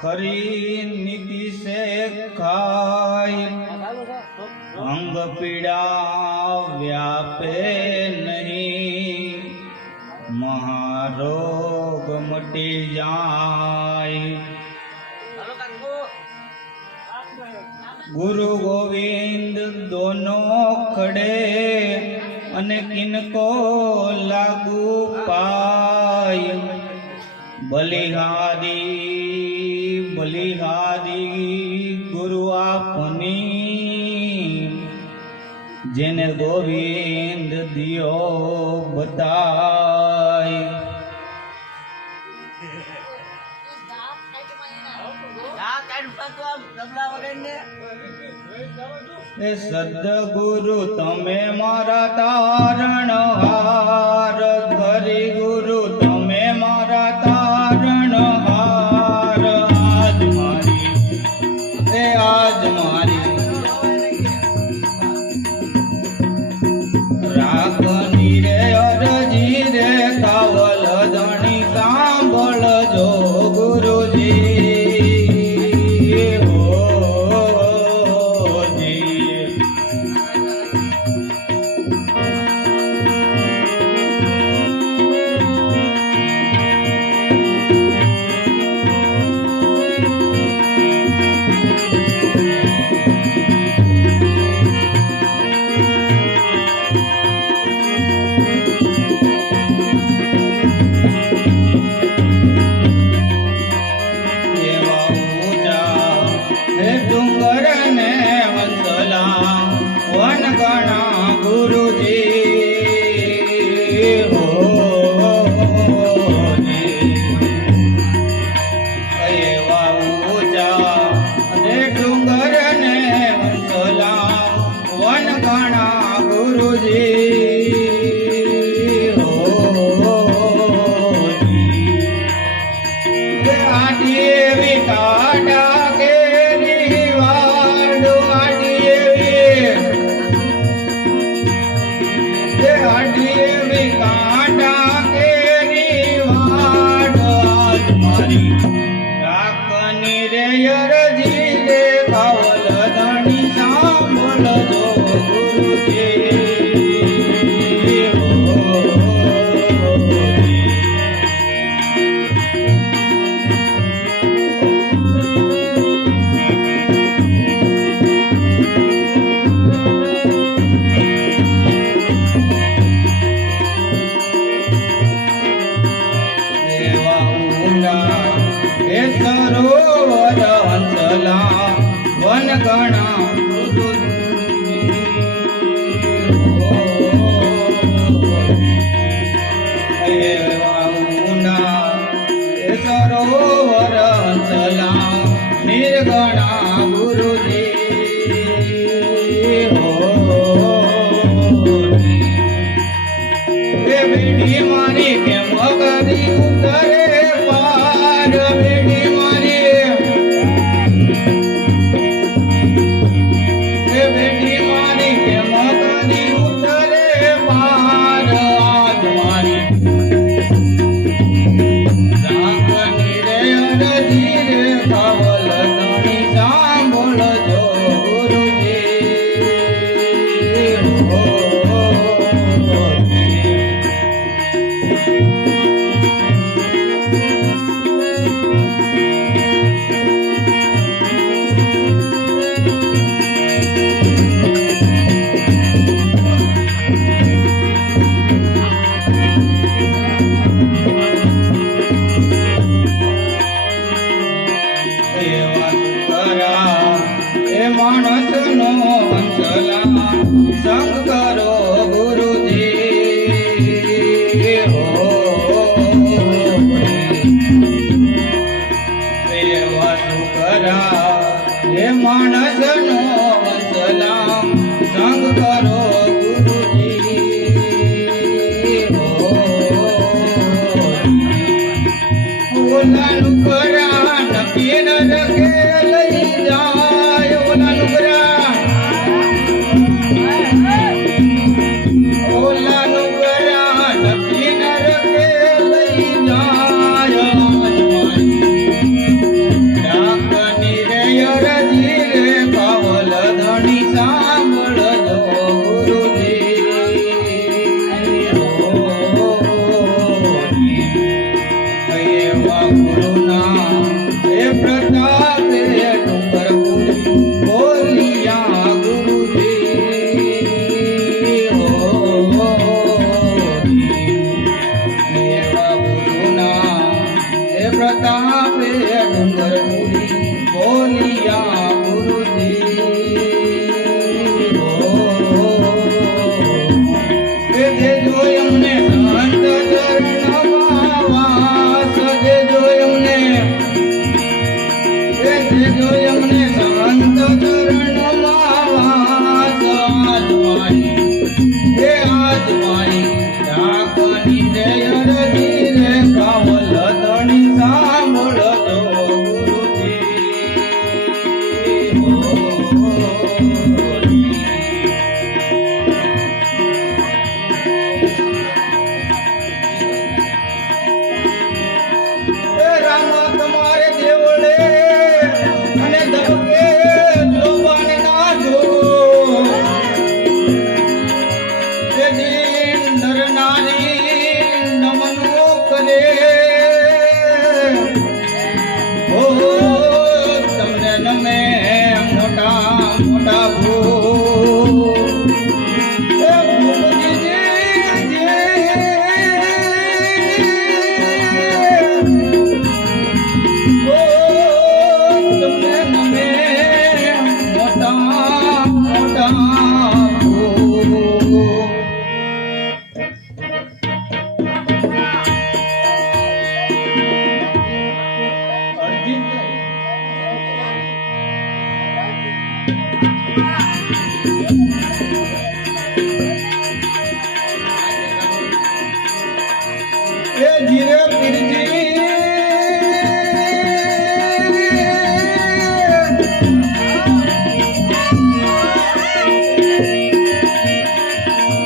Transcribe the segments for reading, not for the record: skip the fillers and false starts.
खरी नीति से खाय अंग पीड़ा व्यापे नहीं महारोग मटी जाय। गुरु गोविंद दोनों खड़े अने किनको लागू पाय। बलिहारी बलिहारी गुरु आपनी जेने गोविंद दियो बताय। सद्गुरु तमे मारा तारण हार हरि गुरु तमे मारा तारण हार। आज मारी राखनी रे अरजी रे कावल धणी सांभळ जो गुरुजी। सरोवर हंसला वन गणा सरोवर हंसला निर्गणा गुरुजी। बेटी मारी के मगरी उतरे पार। बेटी मारी बेटी मारी के मगरी उतरे पार। आज मारी राखनी रे अरजी रे कावल धणी सांभळ जो गुरुजी। मानस नो हंसला संग करो गुरुजी। सेवा सुकरा हे मानस नो हंसला संग करो गुरुजी। ओला नुकरा नकी न रखे लई जाय। ओला नुकरा नकी न रखे लई जाय। એવા ગુરુના એ પ્રતાપે ડુંગર બોલિયા ગુરુજી હો એવા ગુરુના એ પ્રતાપે ડુંગર બોલિયા ગુરુજી હો એ દેજો એમને સંત ચરણમાં વાસ દેજો એમને દેજો એમને સંત ચરણમાં વાસ આજમાઈ રાખવાની રે અરજી રે કાવલ ધણી સાંભળજો ગુરુજી હો રામ તમારે દેવળે અને દરકે જોવાને ના જો તે દિન નર નારી નમનો કરે ઓ તમને નમે મોટા મોટા ભૂ એ ધીરે પીરજી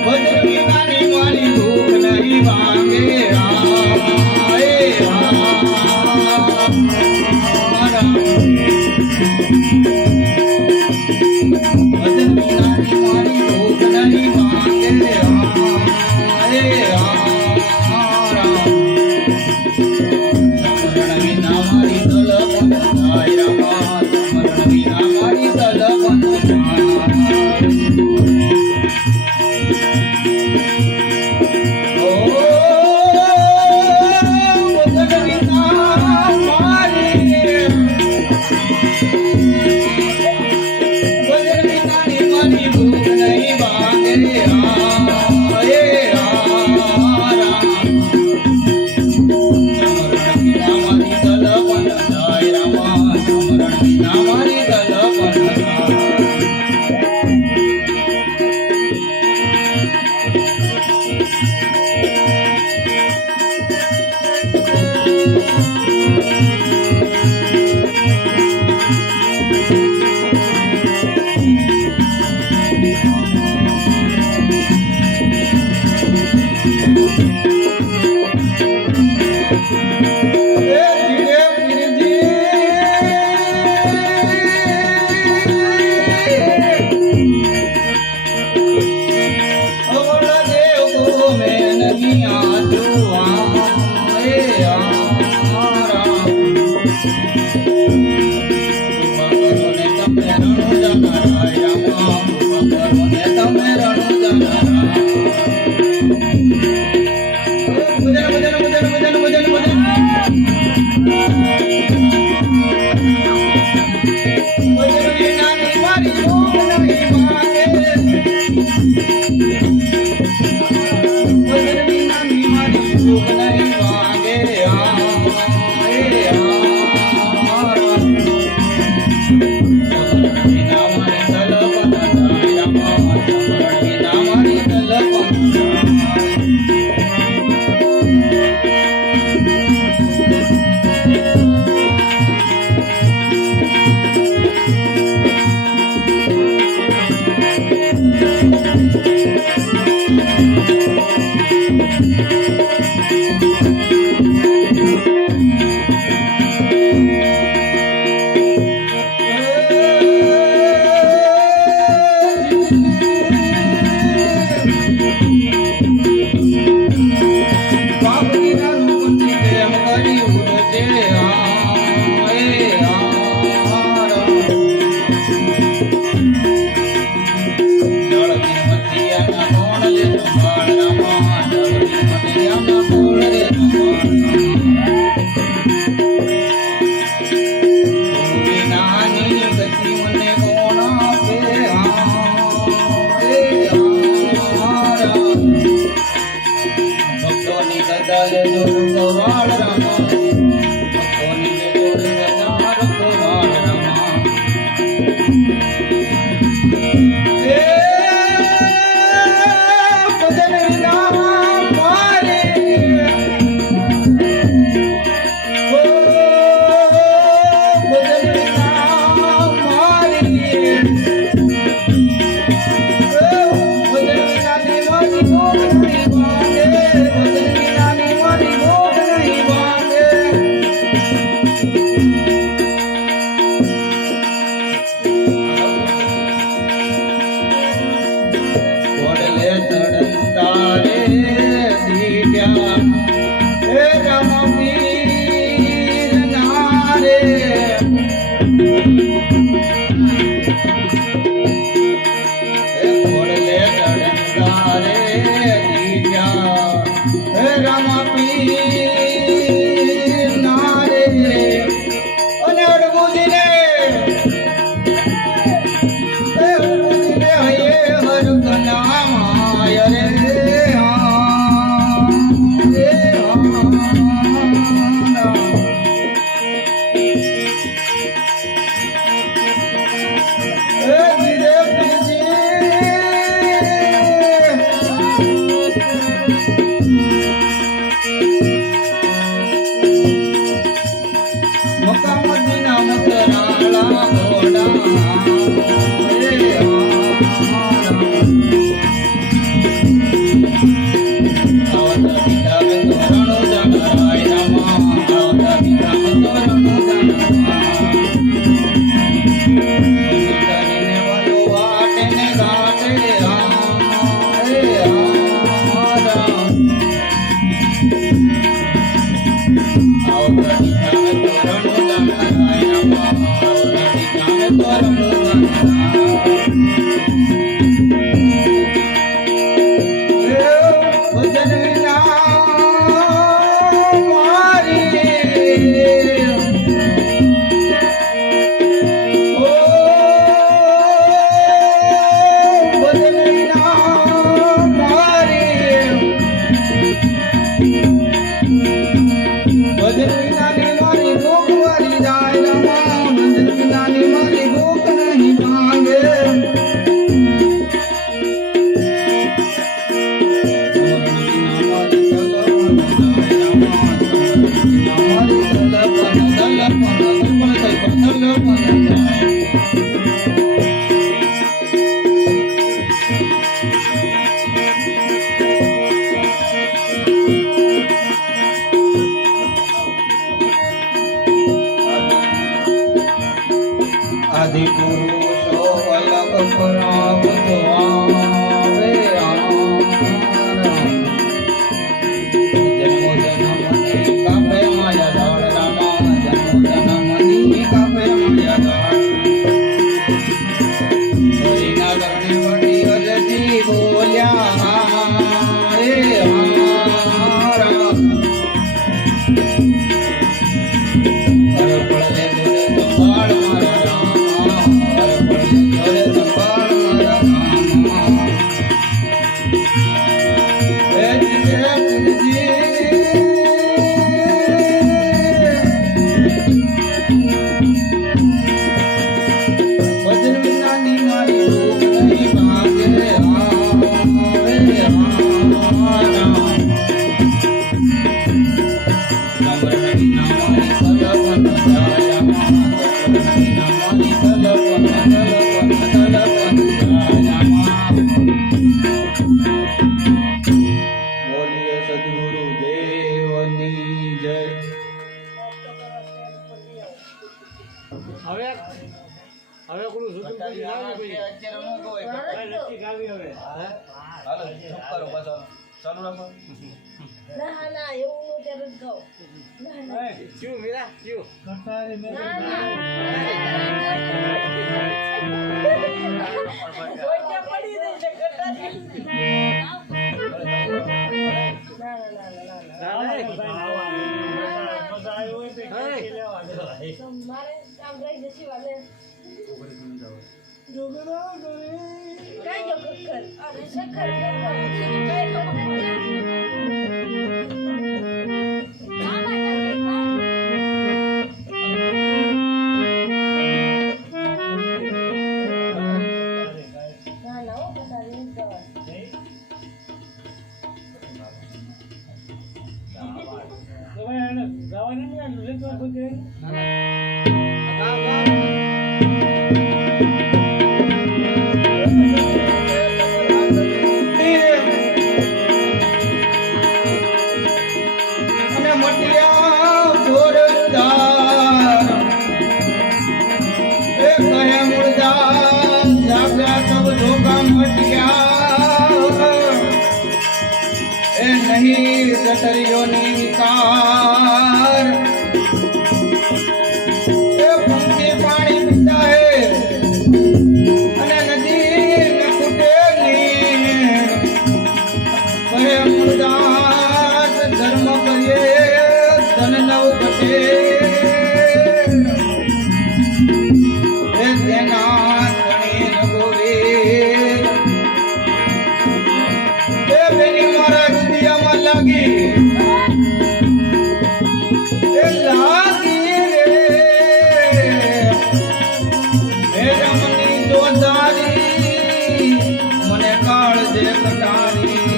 વજ્રની નાની મારી ભૂખ નહીં વાગે વજ્રની નાની મારી ભૂખ નહીં વાગે આદિ પુરુષો અલગ પરાવ જો આવે જન્મો જન્મની કાપે માયા દાળ રામા જન્મો જન્મની કાપે માયા દાળ હરિના ગરને વળી અરજી બોલ્યા એ હારા બોલીએ સદગુરુ દેવની જય. હવે હવે કોનું સુધું કરી લાવી અત્યારે હું કહું નક્કી ગાવી હવે હાલો ચૂપ કરો પાછો ચાલુ રાખો. ના ના એવું નું ત્યારે જ કહો ના ના ક્યું મીરા ક્યું ના ગોઈટા પડી રહી છે કટારી મારે કામ રહી જશે વાલે કઈ જો કર અરે શક્કર અને મટિયા જોરદાર એ કહે મુર્દા જાગ્યા સબ ધોકા મટિયા એ નહીં જઠરિયોની વિકાર એ પંખી પાણી પીતા હે અને નદી ન કુટેલી કહે મુર્દાસ ધર્મ કરીએ ધન નવ ઘટે એ તેના ધણી ગોરી એ બેની મારા રુદિયામાં લાગી એ લાગી રે એ રમની જોદારી મને કાળજે કટારી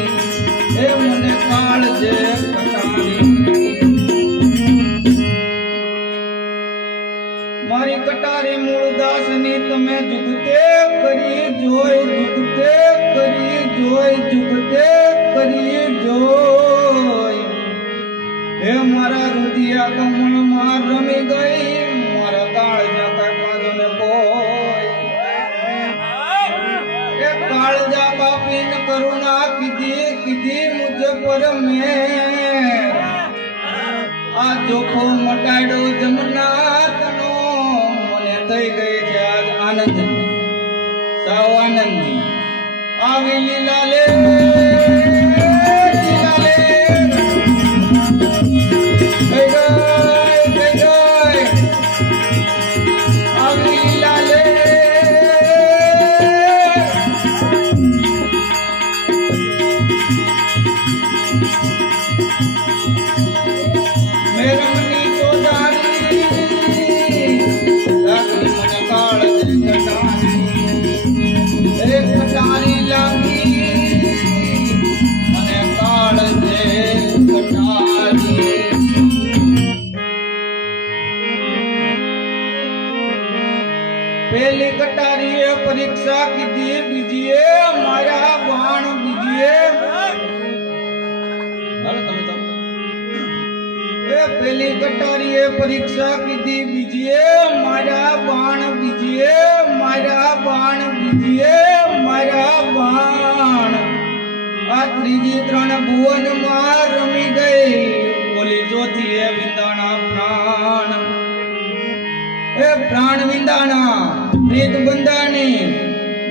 એ મને કાળજે કટારી મારી કટારી મૂળદાસની તમે જુગતે કરી જોઈ જુગતે કરી જોઈ જુગતે કરી જોઈ હે મારા રુદિયા કમળમાં રમી ગઈ મારા કાળજા કાઢવા ને કોઈ એ કાળજા કાપીને કરુણા કીધી કીધી મુજ પર મેં આ જોખો મટાડ્યો જમના તનો મને થઈ ગઈ છે આજ આનંદ સાવ આનંદી આવી લીલા લે લીલા લે થઈ ગઈ આવી લીલા લે મેરમની ચોદારી લાગણી મને કાળજે કટારી એ કટારી લાગી મને કાળજે કટારી પેલી કટારીએ પરીક્ષા કીધી બીજીએ મારા બાણ બીજીએ હાલો તમે એ પેલી કટારીએ પરીક્ષા કીધી, બીજીએ મારા બાણ, બીજીએ મારા બાણ, બીજીએ મારા બાણ. આ ત્રીજી ત્રણ ભુવન માં રમી ગઈ, બોલી ચોથી એ વિંદાણા પ્રાણ. એ પ્રાણ વિંદાણા પ્રીત બંધાણી,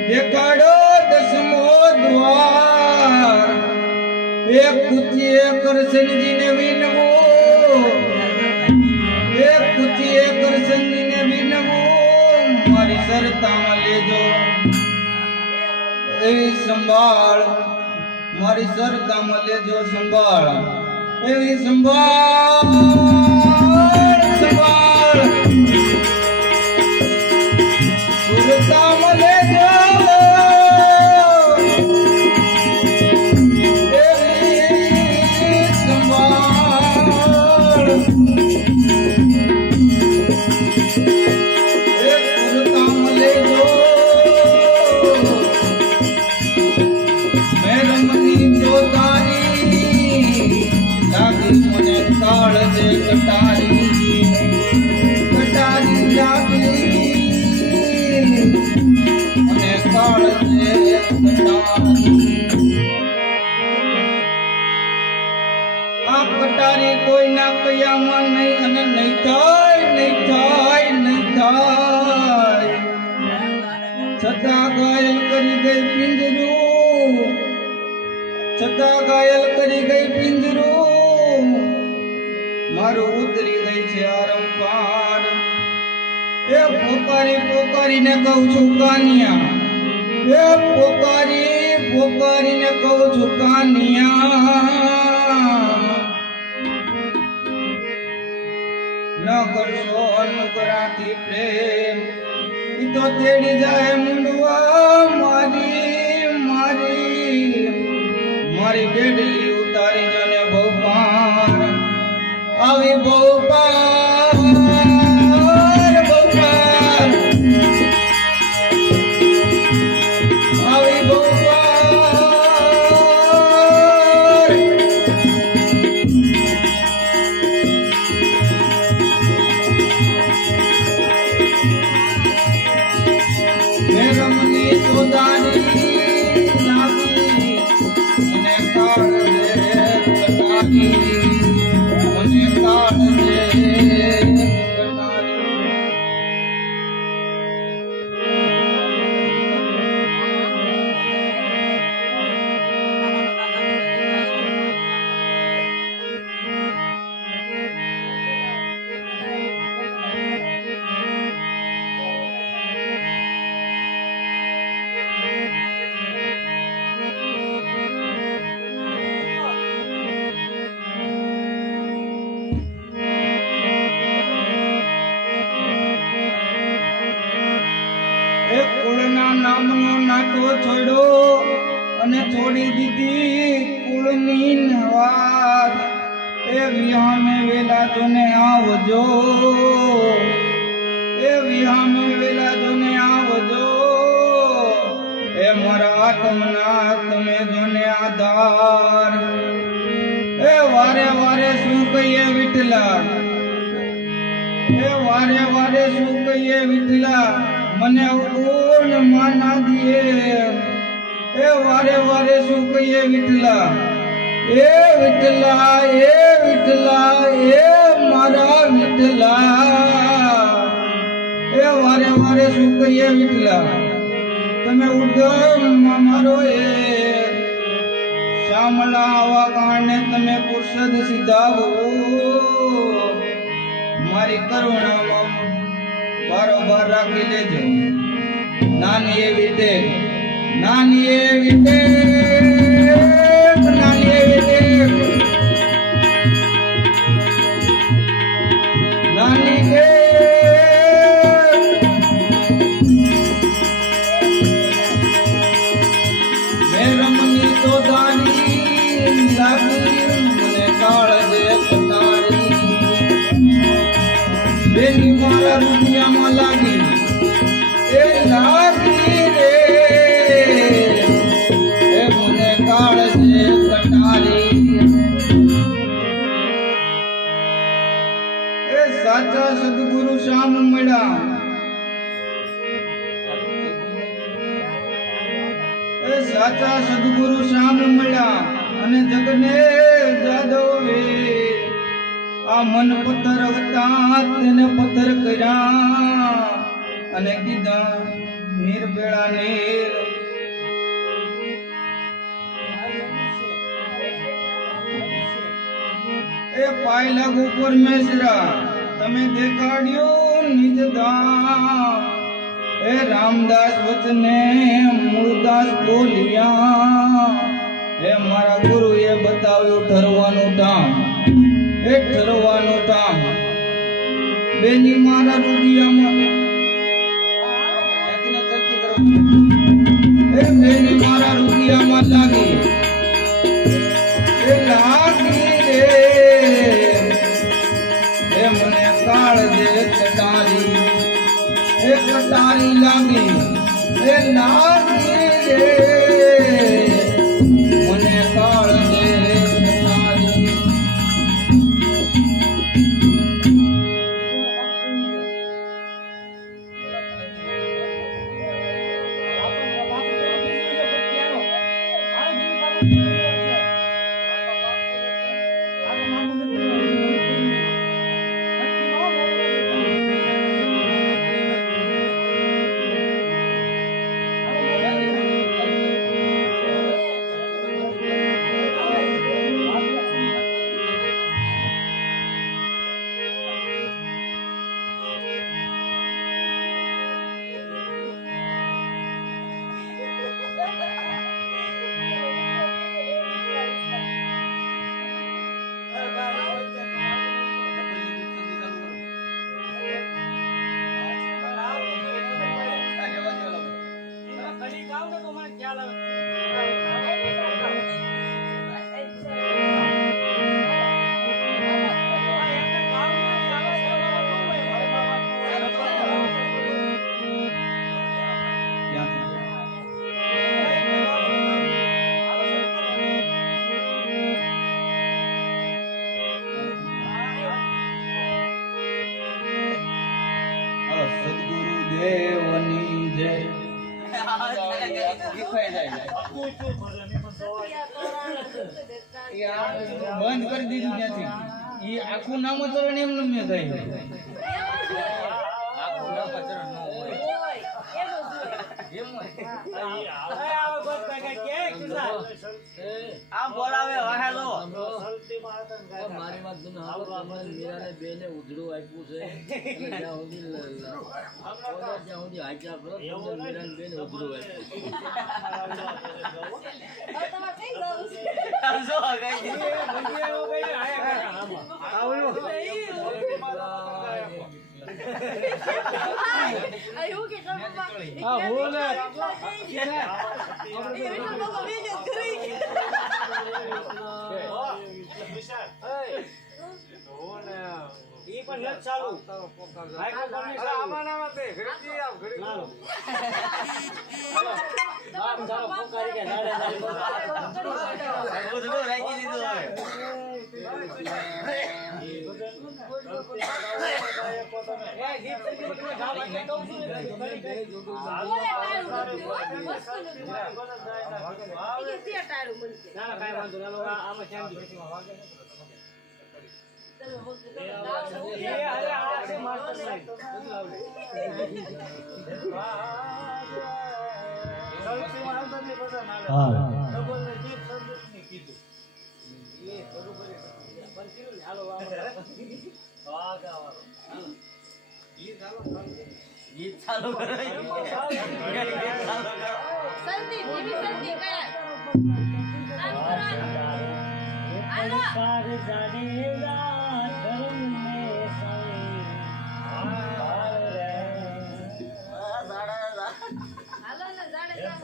દેખાડો દસમો દ્વાર. એક કુચીએ કરશનજીને વિનવો, એક કુચીએ કરશનજીને વિનવો, મારી સરતામાં લેજો એવી સંભાળ, મારી સરતામાં લેજો સંભાળ, એવી સંભાળ સંભાળ સુરતામાં લેજો એવી સંભાળ. એ સુરતામાં લેજો મેરમની જોતારી, લાગી મને કાળ જે કટારી, કટારી લાગી મને કાળ જે કટારી. આ કટારી કોઈના કયામાં નહીં, અને નહીં થાય, નહીં થાય, નહીં થાય. છતાં ઘાયલ કરી ગઈ પિંજરું, છતાં ઘાયલ કરી ગઈ પિંજરું, મારું ઉતરી ગઈ છે આરંપાર. એ પોકારી પોકારીને કહું છું કાનિયા, એ પોકારી પોકારીને કહું છું કાનિયા, ન કરશો અનુગ્રહથી પ્રેમ, ઈ તો તેડી જાય મુંડવા મારી, મારી મારી બેડલી ઉતારી જને બહુ પાર, આવી બહુ પાર, બહુ પાર, આવી બહુ પાર. મેરમની ચોદારી લાગી મને કાળ જે કટારી, મને કાળ જે કટારી. એ કુળના નામનો નાટો છોડ્યો અને છોડી દીધી કુળની વાત. એ વિહામે વેલા જોને આવજો, એ વિહામે વેલા જોને આવજો, એ મારા આત્મના તમે જોને આધાર. એ વારે વારે શું કહીએ વિઠલા, એ વારે વારે શું કહીએ વિઠલા, મને કોણ માના દિયે. એ વારે વારે શું કહીએ વિઠલા, એ વિઠલા, એ વિઠલા, એ મારા વિઠલા. એ વારે વારે શું કહીએ વિઠલા, તમે ઉદ્ધમ મારો એ શામળા આવા કારણે તમે પુરુષદ સીધાવો. મારી કરુણામાં બારોબાર રાખી લેજો. નાની એવી ટેક, નાની એવી ટેક, નાની એવી ટેક, નાની ટેક. મેરમની ચોદારી લાગી મને કાળ જે કટારી, બેની મારા રૂપિયામાં લાગી, એ લાગી રે, એ મને કાળ જે કટારી. સદગુરુ શ્યામ મળ્યા એ સાચા સદગુરુ શ્યામ મળ્યા અને જગને જાદવે આ મન પથ્થર હતા તેને પથ્થર કર્યા અને કીધા નિર્બેળા નીર એ પાય લાગુ પરમેશ્વરા તમે દેખાડ્યું નિજ ધામ એ રામદાસ વચને મૂળદાસ બોલ્યા હે મારા ગુરુએ બતાવ્યું ઠરવાનું ધામ એ ઠરવાનું ધામ બેની મારા રુદિયામાં એ બેની મારા રુદિયામાં લાગી એ લાગી રે મને કાળ દે કટારી એ કટારી લાગી એ લાગી રે મને કાળ દે કટારી સદગુરુદેવની જય બંધ કરી દીધું ત્યાંથી એ આખું નામોચરણ એમ નમ્ય થાય બોલાવે હેલો મારી વાત તમે હાલો મીરાને બેને ઉધડું આપ્યું છે જ્યાં સુધી હાચ્યા કરો મીરાને બેને ઉધડું ગીત ચાલુ કરો સંદીપ ધીમી સંદીપ કયા હાલો સાર જાડેલા ધર્મ ને હાલો ને જાડેજા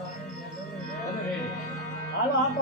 હાલો આપો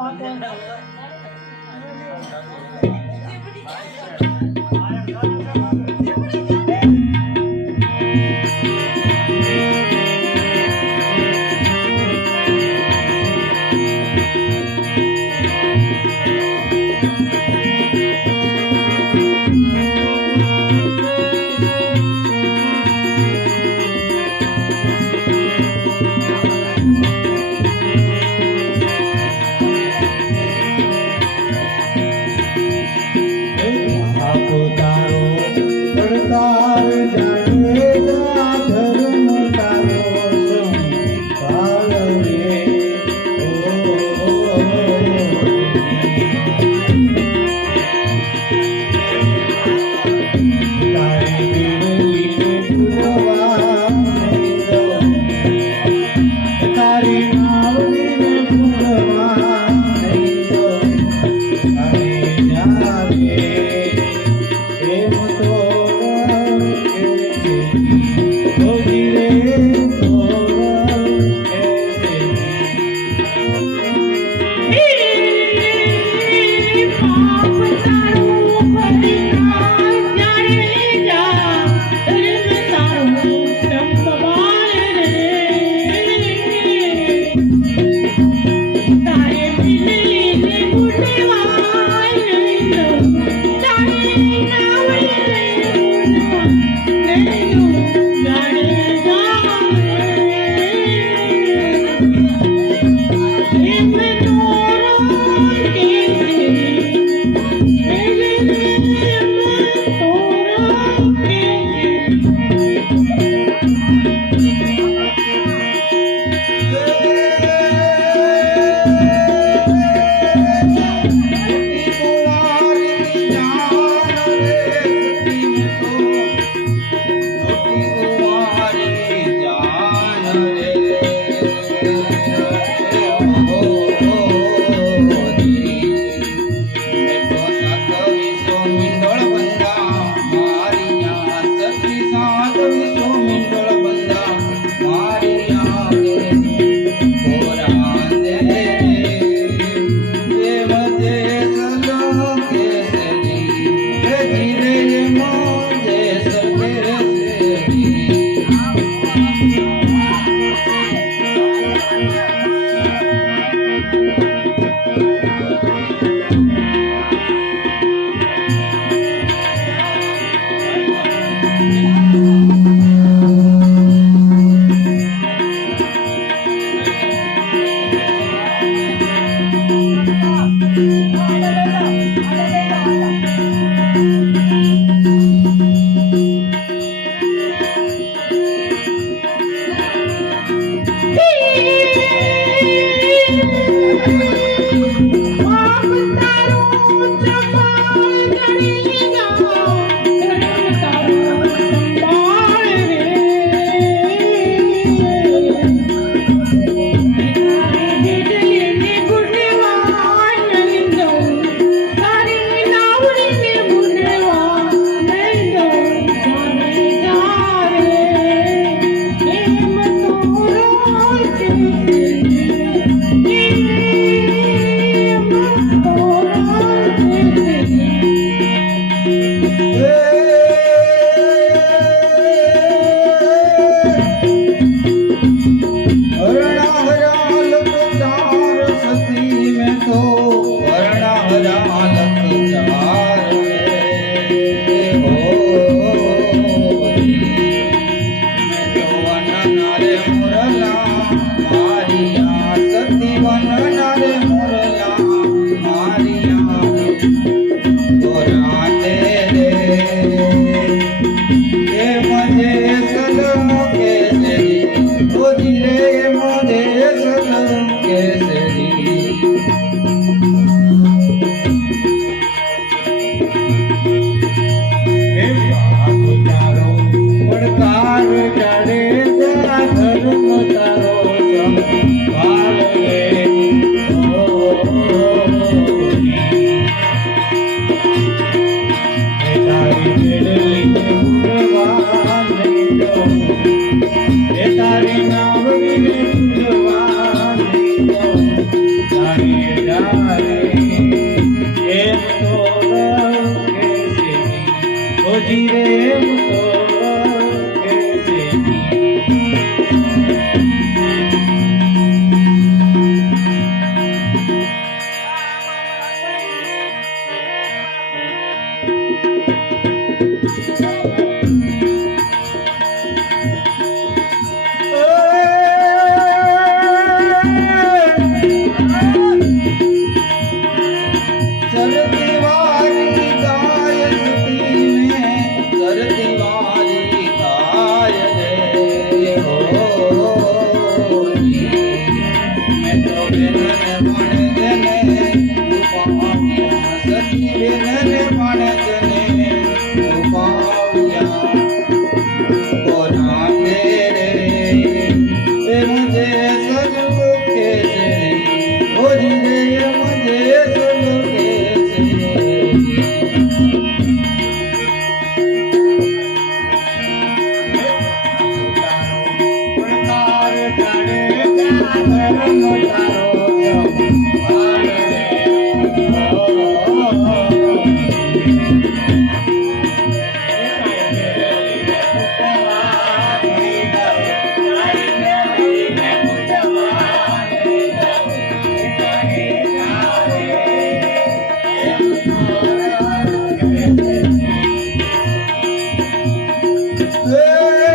Hey!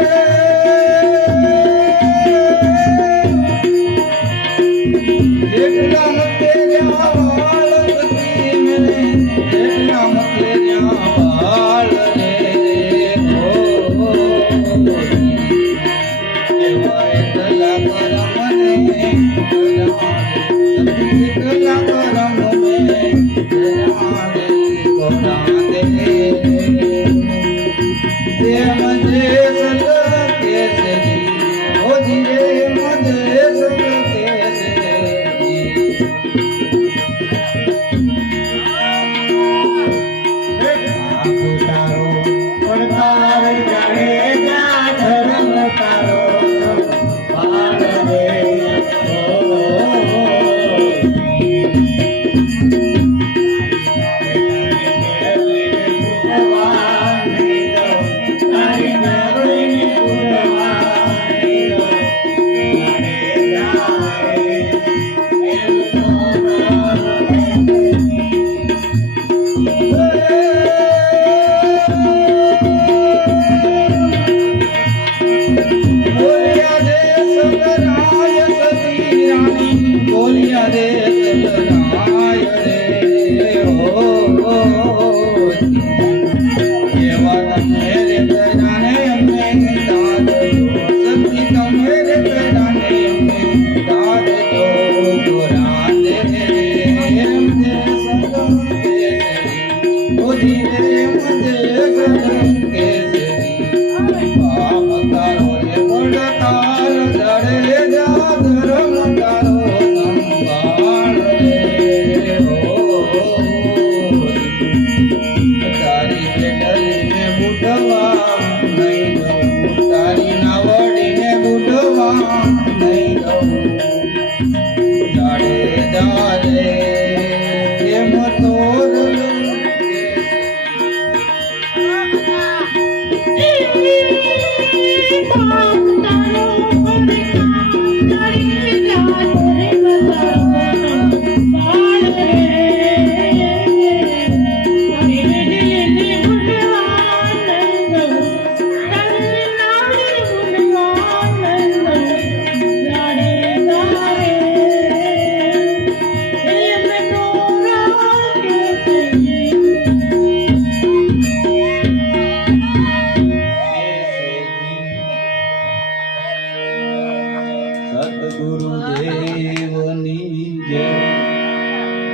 સદગુરુદેવની જય.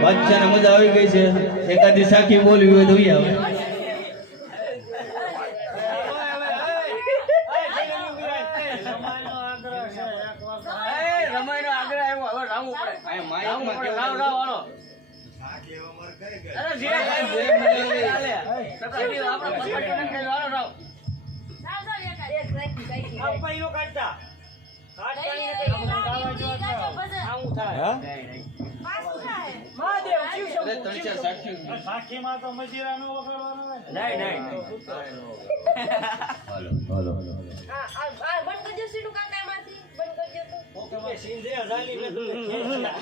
બાદશાહને મજા આવી ગઈ છે. એકાદી સાખી બોલવી હોય તો ઈ આવે. રમાઈનો આગ્રહ આવ્યો, હવે રામવું પડે. આ માઇકમાં કેવું રાવ હાલો. અરે જે હાલે. આપણે પકડીને ખાઈ હાલો રાવ. જાઓ, જાઓ, એક રાખી, રાખી. આપઈનો કાઢતા લઈ લે, ભજન. આવું થાય પાછું થાય. મહાદેવ શિવ અરે શંભુ, ત્રણ શિવ ચાર શંભુ. સાક્ષી. સાખીમાં તો મજીરાનો વગાડવાનો હોય ને. નહીં હાલો હાલો હાલો હાલો. આ બંધ કરજો સીધું કાકા એમાંથી બંધ કરજો તો સિંધે હજાલી મેં તમને ખેંચ્યા.